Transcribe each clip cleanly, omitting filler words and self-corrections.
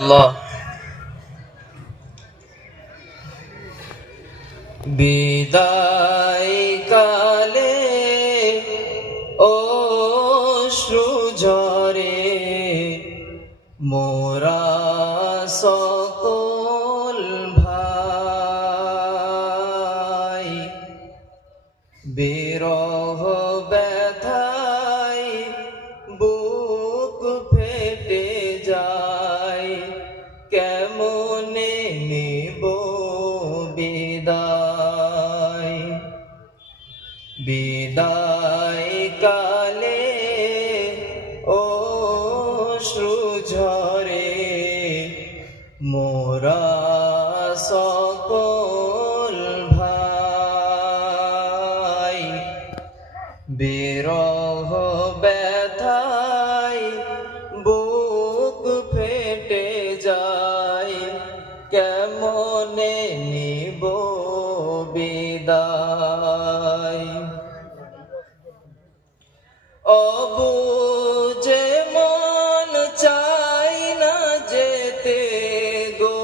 আল্লাহ বিদায় কালে অশ্রু ঝরে মোরা সকল ভাই বিরহ ব্যথায় বুক ফেটে যায় কেমনে নিব বিদায় বিদায় কালে অশ্রু ঝরে মোরা সকল ভাই বিরহ ব্যথায় বুক ফেটে যায় কেমনে নিব বিদায় অবুঝে মন চাই না যেতে গো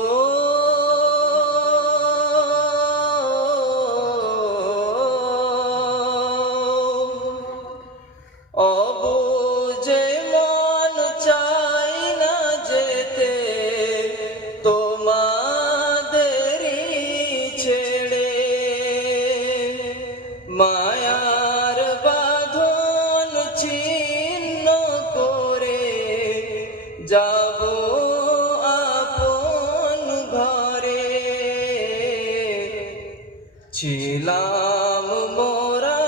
অবুঝে মন চাই না যেতে তোমাদেরই ছেড়ে মায়ার বাঁধন ছিন্ন করে যাব আপন ঘরে ছিলাম মোরা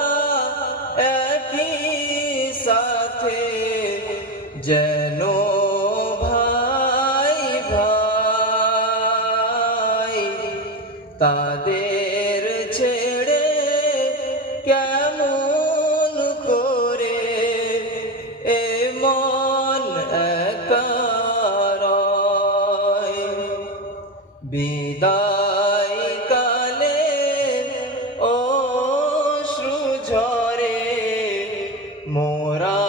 একই সাথে যেন ভাই ভাই তাদের ছেড়ে কেমন করে এ মন একা রয় বিদায় কালে অশ্রু ঝরে মোরা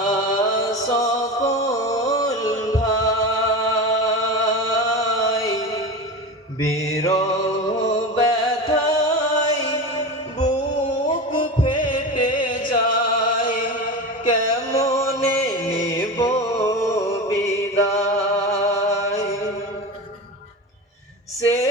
সকল ভাই বিরহ ব্যথায় বুক ফেটে যায় কেমনে নিব বিদায় সে